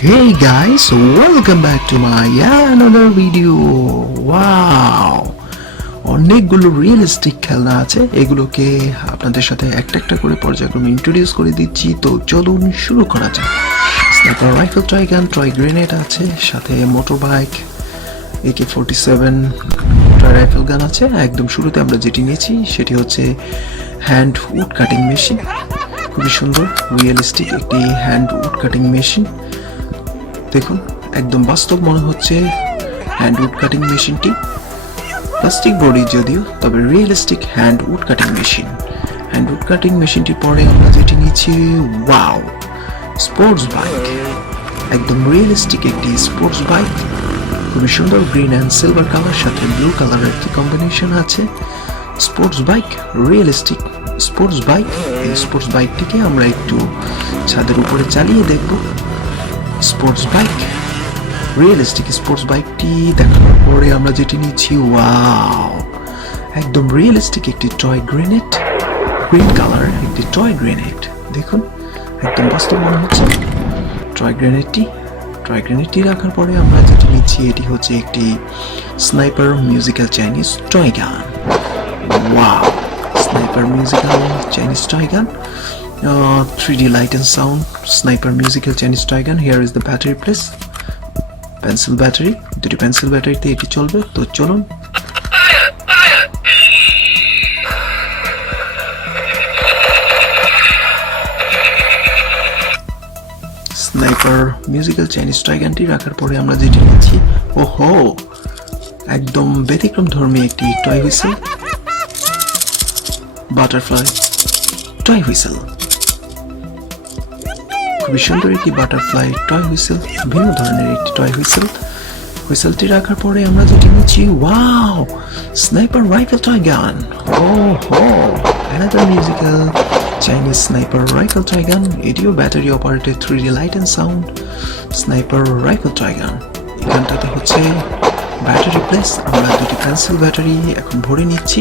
Hey guys, welcome back to my another video. Wow! অনেকগুলো realistic খেলনা আছে, এগুলোকে আপনাদের সাথে একটা একটা করে পর্যায়ক্রমে ইন্ট্রোডিউস করে দিচ্ছি। তো চলুন শুরু করা যাক। স্নাইপার রাইফেল, টয় গান, টয় গ্রেনেড আছে, সাথে motor bike, AK-47 toy rifle গান আছে। একদম শুরুতে আমরা যেটি নিয়েছি সেটি হচ্ছে হ্যান্ড উড কাটিং মেশিন। খুবই সুন্দর রিয়েলিস্টিক একটি হ্যান্ড উড কাটিং মেশিন। দেখুন, একদম বাস্তব মনে হচ্ছে হ্যান্ড উড কাটিং মেশিনটি। প্লাস্টিক বডি যদিও, তবে realistic hand wood cutting machine. Hand wood cutting মেশিনটির পরে আমরা যেটি নিচ্ছি, ওয়াও, স্পোর্টস বাইক। একদম রিয়েলিস্টিক একটি স্পোর্টস বাইক, খুবই সুন্দর গ্রিন অ্যান্ড সিলভার কালার, সাথে ব্লু কালারের একটি কম্বিনেশন আছে। Sports bike, realistic sports bike. এই স্পোর্টস বাইকটিকে আমরা একটু ছাদের উপরে চালিয়ে দেখব। স্পোর্টস বাইক, রিয়েলিস্টিক স্পোর্টস বাইকটি দেখার পরে আমরা যেটি নিচ্ছি, ওয়াও, একদম রিয়েলিস্টিক একটি টয় গ্রেনেড, গ্রিন কালার একটি টয় গ্রেনেড। দেখুন, একদম বাস্তব মনে হচ্ছে টয় গ্রেনেডটি রাখার পরে আমরা যেটি নিচ্ছি এটি হচ্ছে একটি স্নাইপার মিউজিক্যাল চাইনিজ টয় গান। Wow, sniper musical Chinese toy গান, 3D light and sound sniper musical Chinese toy gun. Here is the battery place, pencil battery, দুটি পেন্সিল ব্যাটারিতে এটি চলবে। তো চলুন স্নাইপার মিউজিক্যাল চাইনিজ টয় গানটি রাখার পরে আমরা যেটি নিচ্ছি, ওহো, একদম ব্যতিক্রম ধর্মী একটি toy whistle, butterfly toy whistle. খুবই সুন্দর একটি বাটারফ্লাই টয় হুইসেল, ভিন্ন ধরনের একটি টয় হুইসেল। হুইসেলটি রাখার পরে আমরা যেটি নিচ্ছি, ওয়াও, স্নাইপার রাইফেল টয় গান। ওহো, another musical Chinese sniper rifle toy গান। এটিও battery operated 3D light and sound sniper rifle toy গান। এখানটাতে হচ্ছে ব্যাটারি প্লেস। আমরা দুটি পেন্সিল ব্যাটারি এখন ভরে নিচ্ছি।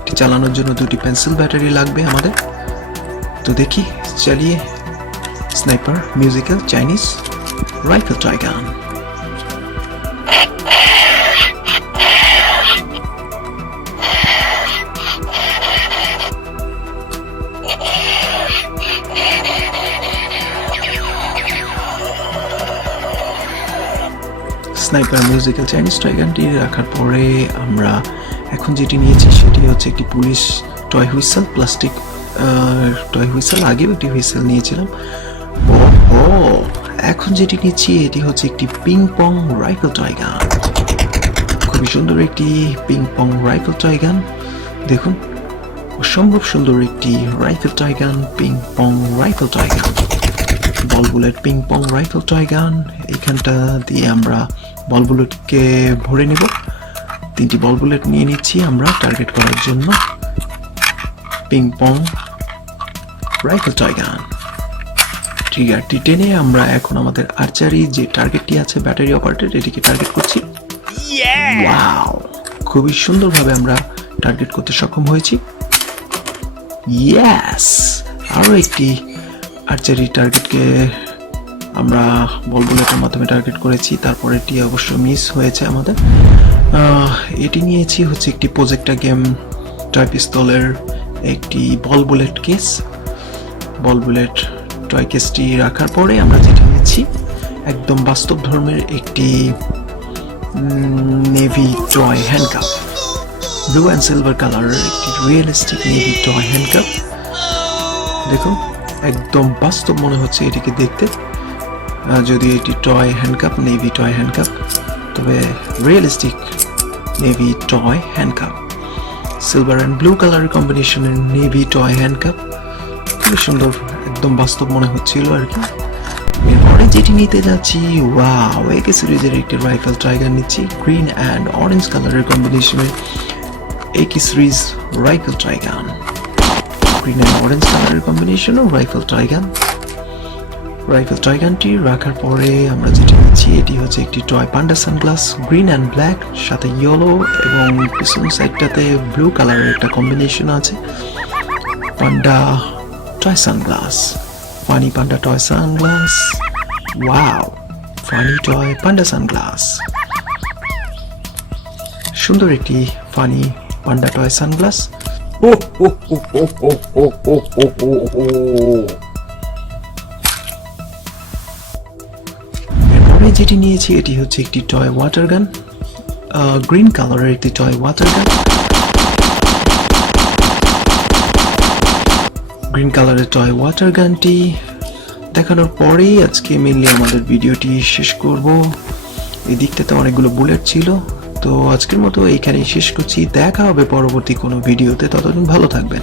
এটি চালানোর জন্য দুটি পেন্সিল ব্যাটারি লাগবে আমাদের। তো দেখি, চালিয়ে sniper musical Chinese rifle toy গান। স্নাইপার মিউজিক্যাল চাইনিজ টয় গানটি রাখার পরে আমরা এখন যেটি নিয়েছি সেটি হচ্ছে একটি police toy whistle, plastic toy whistle. আগেও একটি হুইসেল নিয়েছিলাম। ও, এখন যেটি নিচ্ছি এটি হচ্ছে একটি পিং পং রাইফেল টয় গান। খুবই সুন্দর একটি পিং পং রাইফেল টয় গান। দেখুন, অসম্ভব সুন্দর একটি rifle toy gun, ping pong rifle toy gun, ball bullet ping pong rifle toy gun. এইখানটা দিয়ে আমরা বল বুলেটকে ভরে নেব। 3টি বল বুলেট নিয়ে নিচ্ছি আমরা টার্গেট করার জন্য। পিং পং রাইফেল টয় গান। ট্রিগারটি টেনে আমরা এখন আমাদের আর্চারি যে টার্গেটটি আছে ব্যাটারি অপারেটেড, এটিকে টার্গেট করছি। ওয়াও, খুবই সুন্দরভাবে আমরা টার্গেট করতে সক্ষম হয়েছি। ইয়েস, আরও একটি আর্চারি টার্গেটকে আমরা বল বুলেটের মাধ্যমে টার্গেট করেছি। তারপর এটি অবশ্য মিস হয়েছে আমাদের। এটি নিয়েছি হচ্ছে একটি প্রজেক্টর গেম টয় পিস্তলের একটি বল বুলেট কেস। বল বুলেট টয় কেসটি রাখার পরে আমরা যেটি নিচ্ছি একদম বাস্তব ধর্মের একটি navy toy handcuff, blue and silver কালারের একটি রিয়েলিস্টিক নেভি টয় হ্যান্ডকাপ। দেখুন, একদম বাস্তব মনে হচ্ছে এটিকে দেখতে, যদি এটি toy handcuff, navy toy handcuff, তবে realistic navy toy handcuff. Silver and blue কালারের কম্বিনেশনের নেভি টয় হ্যান্ডকাপ, খুবই সুন্দর, একদম বাস্তব মনে হচ্ছিল আর কি। এরপরে যেটি নিতে যাচ্ছি, ওয়াও, AK সিরিজের একটি রাইফেল টয় গান নিচ্ছি, গ্রিন অ্যান্ড অরেঞ্জ কালারের কম্বিনেশনের AK series rifle toy gun. Green and orange কালারের কম্বিনেশনও rifle toy gun. Rifle toy গানটি রাখার পরে আমরা যেটি নিচ্ছি এটি হচ্ছে একটি toy panda sunglass, green and black, সাথে ইয়েলো এবং পিছন সাইডটাতে ব্লু কালারের একটা কম্বিনেশন আছে। Panda toy sunglass, funny panda toy sunglass. Wow, funny toy panda sunglass. সুন্দর একটি ফানি পান্ডা টয় সানগ্লাস। এরপরে যেটি নিয়েছি এটি হচ্ছে একটি টয় ওয়াটার গান, গ্রিন কালারের একটি টয় ওয়াটার গান। গ্রিন কালারের টয় ওয়াটার গানটি দেখানোর পরেই আজকে মেনলি আমাদের ভিডিওটি শেষ করব। এই দিকটাতে অনেকগুলো বুলেট ছিল, তো আজকের মতো এইখানেই শেষ করছি। দেখা হবে পরবর্তী কোনো ভিডিওতে, ততদিন ভালো থাকবেন।